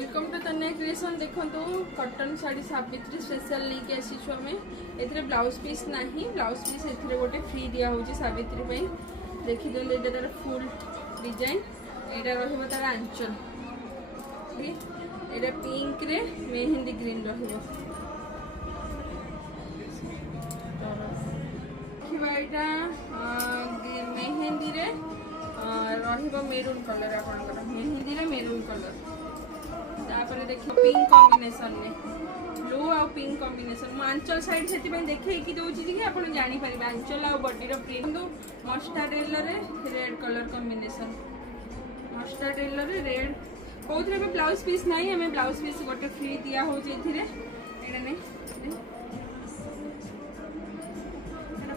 Welcome to Tanya creation. देखो cotton sari Savitri special लेके आसीचु आम ए ब्लाउज पीस ना ब्लाउज पीस ए गोटे फ्री दिया होची सावित्री देखी दिखाते ये तार फुल डिजाइन यहाँ रही आंचल ये पिंक रे मेहंदी ग्रीन रहा मेहंदी रे मेरून कलर आपंकर मेहंदी रे मेरून कलर तापर देखिए पिंक कॉम्बिनेशन में ब्लू आ पिंक कॉम्बिनेशन मु आंचल साइड से देखी दूसरी कि आप जापर आंचल आ बॉडीर प्रिंट मस्टार्ड येलो रे red colour combination mustard yellow रे रेड कौन भी ब्लाउज पीस ना आम ब्लाउज पीस गोटे फ्री दिया हो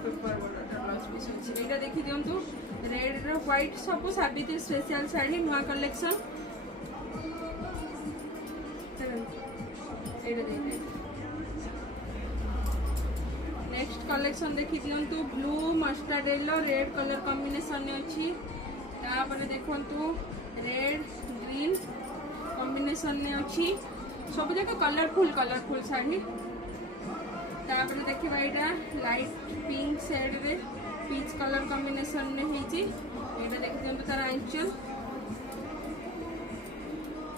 पेपर ब्लाउज पीस अच्छे यहाँ देखी दिंतु रेड व्हाइट सब सावित्री स्पेशल शाड़ी नुआ कलेक्शन नेक्स्ट कलेक्शन देखी दिंतु blue mustard yellow red colour combination अच्छी तापर देखंतु रेड ग्रीन कॉम्बिनेशन में अच्छी सब जाक कलरफुल शाड़ी तापर देखा यहाँ लाइट पिंक शेड रे पीच कलर कॉम्बिनेशन में होती यहाँ देखी दिंतु तार आंचल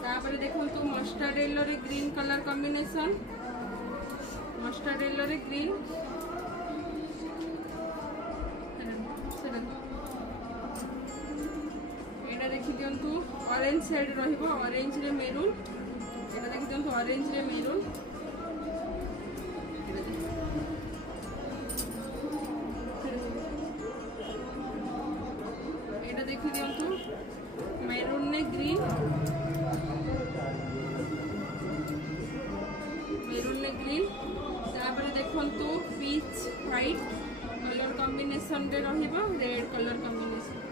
तापर देखो मस्टार्ड येलो रे green colour combination mustard yellow रे ग्रीन यहाँ देखी दिंतु ऑरेंज शेड रहिबो ऑरेंज रे मेरून यहाँ देखी दिंतु ऑरेंज रे मेरून यहाँ देखी दिंतु मेरून ने ग्रीन ग्रीन तापर देखंतु पीच व्हाइट कलर कॉम्बिनेशन रे रहिबो रेड कलर कॉम्बिनेशन